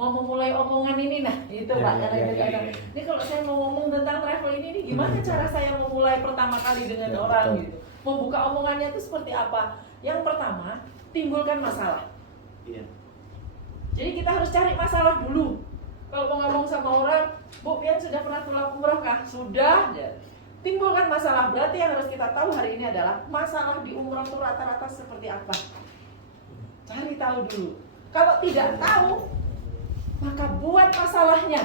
mau memulai omongan ini, nah itu Pak. Ini kalau saya mau ngomong tentang travel ini nih, gimana cara saya memulai pertama kali dengan orang gitu, membuka omongannya itu seperti apa? Yang pertama, timbulkan masalah. Jadi kita harus cari masalah dulu. Kalau mau ngomong sama orang, Bu, Pian sudah pernah pulang umroh kah? Sudah. Timbulkan masalah, berarti yang harus kita tahu hari ini adalah masalah di umroh itu rata-rata seperti apa. Cari tahu dulu. Kalau tidak tahu, maka buat masalahnya.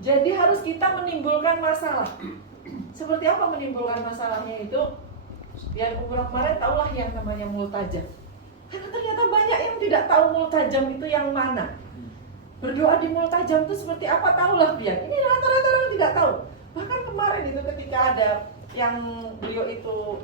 Jadi harus kita menimbulkan masalah. Seperti apa menimbulkan masalahnya itu? Yang umroh kemarin tahulah yang namanya multajam. Karena ternyata banyak yang tidak tahu multajam itu yang mana. Berdoa di multajam itu seperti apa, tahulah Pian. Ini rata-rata orang tidak tahu. Bahkan kemarin itu ketika ada yang beliau itu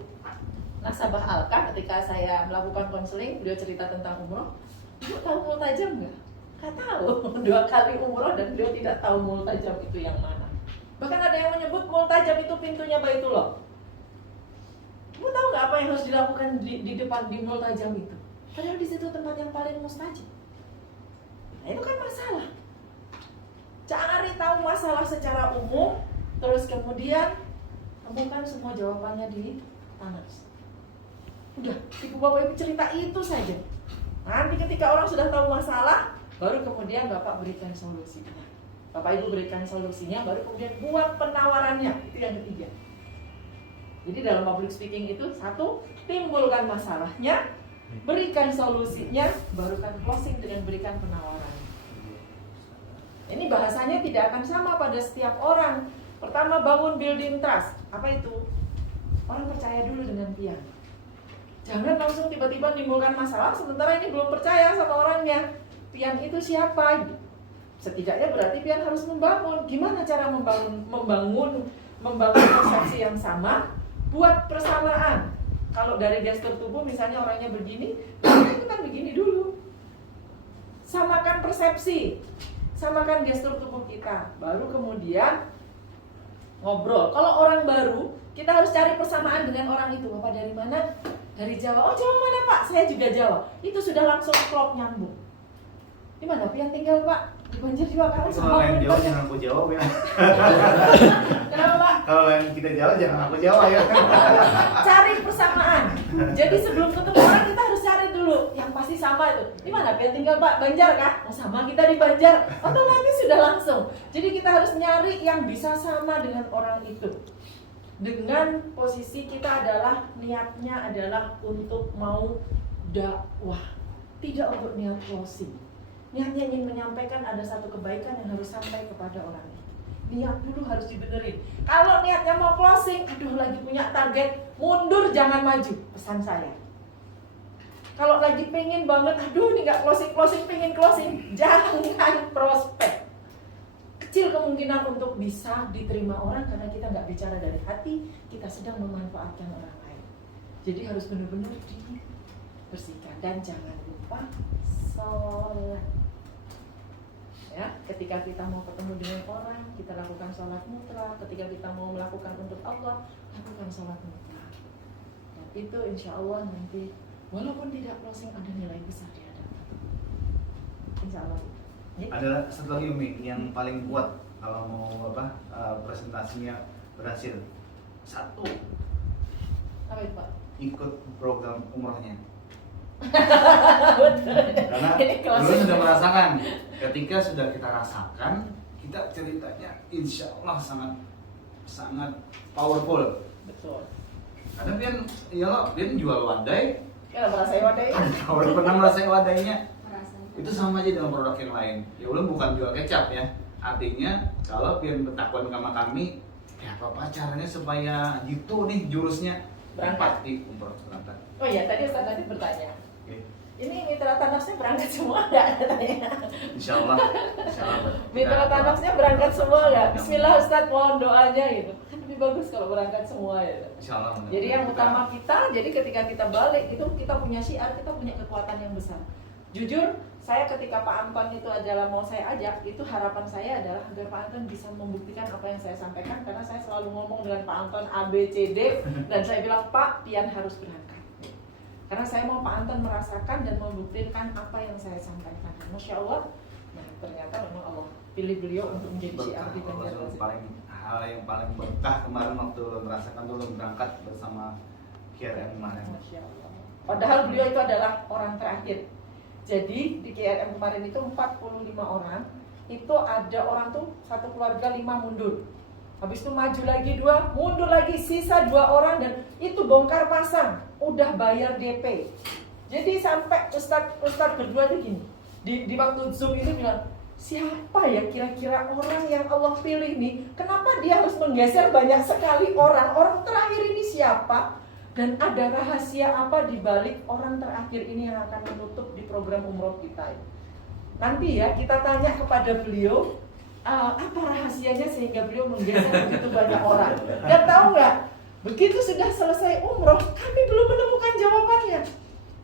nasabah Alka, ketika saya melakukan konseling, beliau cerita tentang umroh. Ibu tahu multajam nggak? Nggak tahu. 2 kali umroh dan beliau tidak tahu multajam itu yang mana. Bahkan ada yang menyebut multajam itu pintunya Baitullah. Ibu tahu nggak apa yang harus dilakukan di depan di multajam itu? Padahal di situ tempat yang paling mustajab. Nah, itu kan masalah. Cari tahu masalah secara umum, terus kemudian temukan semua jawabannya di Tanas. Udah, Ibu Bapak Ibu cerita itu saja. Nanti ketika orang sudah tahu masalah, baru kemudian Bapak berikan solusinya. Bapak Ibu berikan solusinya, baru kemudian buat penawarannya. Itu yang ketiga. Jadi dalam public speaking itu, 1, timbulkan masalahnya, berikan solusinya, baru kan closing dengan berikan penawaran. Ini bahasanya tidak akan sama pada setiap orang. Pertama, bangun building trust. Apa itu? Orang percaya dulu dengan Pian. Jangan langsung tiba-tiba menimbulkan masalah sementara ini belum percaya sama orangnya. Pian itu siapa? Setidaknya berarti Pian harus membangun. Gimana cara membangun persepsi yang sama? Buat persamaan. Kalau dari gestur tubuh misalnya orangnya begini, itu kan begini dulu. Samakan persepsi, samakan gestur tubuh kita, baru kemudian ngobrol. Kalau orang baru, kita harus cari persamaan dengan orang itu. Bapak dari mana? Dari Jawa. Oh, Jawa mana Pak? Saya juga Jawa. Itu sudah langsung klop nyambung. Di mana Pian tinggal Pak? Di Banjar juga kan? Kalau lain Jawa jangan aku jawab ya. Kenapa Pak? Kalau lain kita Jawa jangan aku Jawa ya. Cari persamaan. Jadi sebelum ketemu orang kita harus cari dulu yang pasti sama itu. Di mana Pian tinggal Pak? Banjar kah? Oh, sama kita di Banjar. Otomatis sudah langsung. Jadi kita harus nyari yang bisa sama dengan orang itu. Dengan posisi kita adalah niatnya adalah untuk mau dakwah, tidak untuk niat closing. Niatnya ingin menyampaikan ada satu kebaikan yang harus sampai kepada orang itu. Niat dulu harus dibenerin. Kalau niatnya mau closing, aduh lagi punya target, mundur jangan maju, pesan saya. Kalau lagi pengen banget, aduh ini nggak closing, pengen closing, jangan prospek. Kecil kemungkinan untuk bisa diterima orang karena kita nggak bicara dari hati, kita sedang memanfaatkan orang lain. Jadi harus benar-benar dibersihkan dan jangan lupa sholat. Ya, ketika kita mau ketemu dengan orang, kita lakukan sholat mutlak. Ketika kita mau melakukan untuk Allah, lakukan sholat mutlak. Dan itu insya Allah nanti, walaupun tidak closing, ada nilai besar di hadapan. Insya Allah. Ya. Ada satu lagi Umi yang paling kuat kalau mau presentasinya berhasil. 1, Apa itu Pak? ikut program umrohnya. Betul. Karena dulu sudah merasakan, ketika sudah kita rasakan, kita ceritanya insya Allah sangat powerful. Betul. Karena Pian jual wadai, Ya merasai wadai. kalau pernah merasai wadainya, itu sama aja dengan produk yang lain. Ya udah bukan jual kecap ya. Artinya kalau Pian bertakwan sama kami, ya apa caranya supaya gitu nih jurusnya Berangkat. Pasti umroh berangkat. Oh iya, tadi Ustaz tadi bertanya. Oke. Ini mitra Tanasnya berangkat semua nggak katanya? Insya Allah. Mitra Tanasnya berangkat semua nggak? Bismillah Ustaz, mohon doanya gitu. Kan lebih bagus kalau berangkat semua ya. Insya Allah. Jadi yang utama kita, jadi ketika kita balik itu kita punya syiar, kita punya kekuatan yang besar. Jujur, saya ketika Pak Anton itu adalah mau saya ajak, itu harapan saya adalah agar Pak Anton bisa membuktikan apa yang saya sampaikan, karena saya selalu ngomong dengan Pak Anton A, B, C, D, dan saya bilang Pak, Pian harus berangkat. Karena saya mau Pak Anton merasakan dan membuktikan apa yang saya sampaikan. Masya Allah, Nah, ternyata memang Allah pilih beliau untuk menjadi syiar di Allah Banjarmasin. hal yang paling berkah kemarin waktu lo merasakan tuh lo berangkat bersama KRM kemarin. Masya Allah. Padahal beliau itu adalah orang terakhir. Jadi di KRM kemarin itu 45 orang, itu ada orang tuh satu keluarga 5 mundur. Habis itu maju lagi 2, mundur lagi, sisa 2 orang, dan itu bongkar pasang, udah bayar DP. Jadi sampai Ustadz berdua tuh gini, di waktu Zoom itu bilang, siapa ya kira-kira orang yang Allah pilih nih? Kenapa dia harus menggeser banyak sekali orang? Orang terakhir ini siapa? Dan ada rahasia apa di balik orang terakhir ini yang akan menutup di program umroh kita? Nanti ya kita tanya kepada beliau apa rahasianya sehingga beliau menggeser begitu banyak orang. Dan tahu nggak? Begitu sudah selesai umroh, kami belum menemukan jawabannya.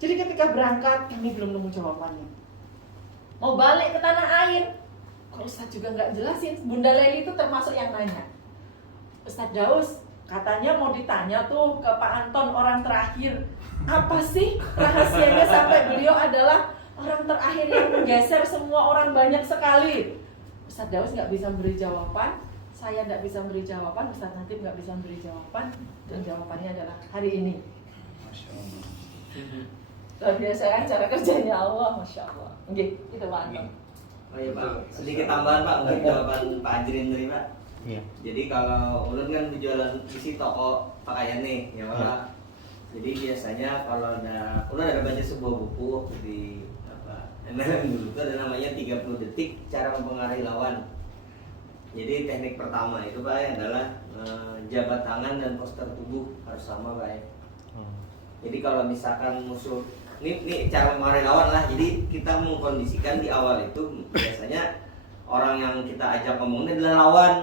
Jadi ketika berangkat kami belum nemu jawabannya. Mau balik ke tanah air, kok Ustadz juga nggak jelasin. Bunda Leli itu termasuk yang nanya. Ustadz Daus, katanya mau ditanya tuh ke Pak Anton orang terakhir, apa sih rahasianya sampai beliau adalah orang terakhir yang menggeser semua orang banyak sekali. Ustadz Daus nggak bisa memberi jawaban, saya nggak bisa memberi jawaban, Ustadz Natib nggak bisa memberi jawaban, dan jawabannya adalah hari ini. Masya Allah. Luar biasa kan cara kerjanya Allah, Masya Allah. Oke, itu Pak Anton. Oh iya Pak, sedikit tambahan Pak untuk jawaban Pak Ajrin tadi Pak. Iya. Jadi kalau ulun kan berjualan isi toko pakaian nih, ya Pak. Iya. Jadi biasanya kalau ulun ada baca sebuah buku waktu di dulu itu ada namanya 30 detik cara mempengaruhi lawan. Jadi teknik pertama itu Pak adalah jabat tangan dan postur tubuh harus sama Pak. Jadi kalau misalkan musuh ini cara mempengaruhi lawan lah. Jadi kita mengkondisikan di awal itu biasanya orang yang kita ajak ngomongnya adalah lawan,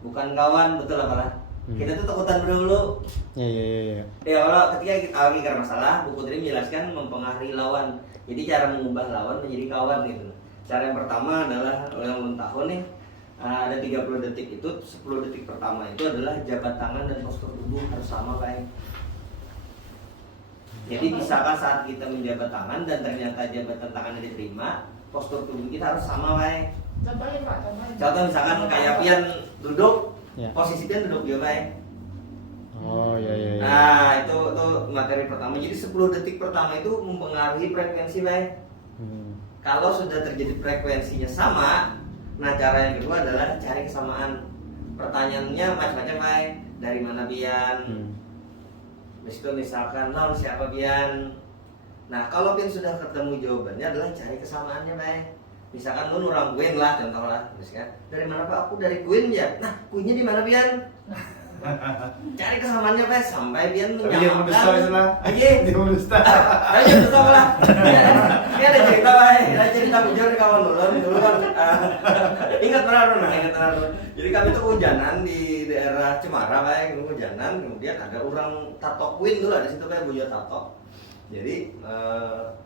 bukan kawan, betul apa lah? Kita tuh takutan dulu. Iya. Ya Allah, ketika kita lagi karena masalah, buku tadi menjelaskan mempengaruhi lawan. Jadi cara mengubah lawan menjadi kawan gitu. Cara yang pertama adalah yang belum tahu nih, ada 30 detik itu, 10 detik pertama itu adalah jabat tangan dan postur tubuh harus sama kayak. Jadi misalkan saat kita menjabat tangan dan ternyata jabatan tangannya diterima, postur tubuh kita harus sama kayak. Contohnya Pak, contohnya. Contoh misalkan kayak Pian duduk, Ya. posisi Pian duduk dia kayak. Oh iya. Nah itu materi pertama. Jadi 10 detik pertama itu mempengaruhi frekuensi baik. Kalau sudah terjadi frekuensinya sama, nah cara yang kedua adalah cari kesamaan. Pertanyaannya macam-macam baik. Dari mana Pian? Terus itu misalkan non siapa Pian? Nah kalau Pian sudah ketemu jawabannya adalah cari kesamaannya baik. Misalkan lu orang Queen lah contoh lah, misalkan dari mana Pak? Aku dari Queen ya. Nah Queennya di mana Pian? Cari kesamaannya Pak sampai Pian Dia mendusta istilah. Iya. Dia mendusta. Ayo mendusta lah. Ini ada cerita Pak, ada cerita bujur di kawan dulu kan. Ingat benar. Jadi kami tuh kehujanan di daerah Cemara Pak, kehujanan, kemudian ada orang tato Queen dulu ada situ Pak, bujur tato. Jadi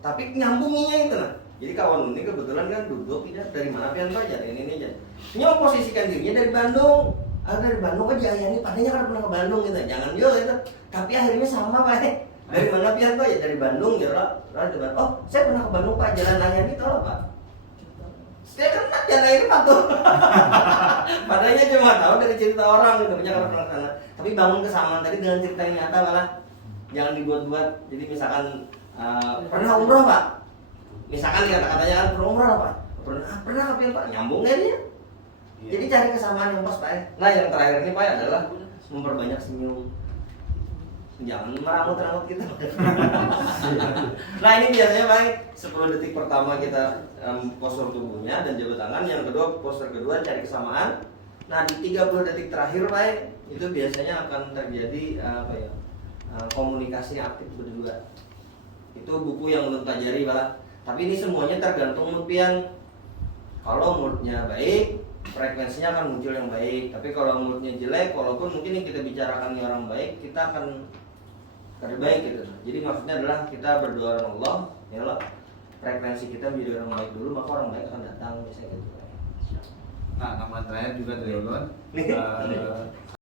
tapi nyambunginya itu nah. Jadi kawan ini kebetulan kan duduk tidak dari mana Pian Pak aja ini aja. Nyawa posisikan dirinya dari Bandung. Dari Bandung aja ya ini padanya kan pernah ke Bandung gitu. Jangan juga gitu. Tapi akhirnya sama Pak. Dari mana Pian Pak ya dari Bandung ya Pak. Oh, saya pernah ke Bandung Pak, jalan Ayani tahu Pak. Saya kan jalan Ayani Pak tuh. Padanya cuma tahu dari cerita orang gitu, banyak orang pernah sana. Tapi bangun kesamaan tadi dengan cerita yang nyata malah. Jangan dibuat-buat. Jadi misalkan pernah umroh Pak. Misalkan kata-katanya kan pernah umroh apa? Pernah Pian Pak, nyambung kan dia? Jadi cari kesamaan yang pas Pak. Nah yang terakhir ini Pak adalah memperbanyak senyum. Jangan meramut-ramut kita. Nah ini biasanya Pak 10 detik pertama kita postur tubuhnya dan jabat tangan. Yang kedua postur kedua cari kesamaan. Nah di 30 detik terakhir Pak itu biasanya akan terjadi komunikasi aktif berdua. Itu buku yang belum pelajari Pak. Tapi ini semuanya tergantung mood Pian. Kalau moodnya baik, frekuensinya akan muncul yang baik. Tapi kalau moodnya jelek, walaupun mungkin yang kita bicarakan ini orang baik, kita akan terbaik gitu. Jadi maksudnya adalah kita berdoa sama Allah, ya Allah, frekuensi kita menjadi orang baik dulu, maka orang baik akan datang, misalnya gitu. Nah, nama terakhir juga dari Ulun.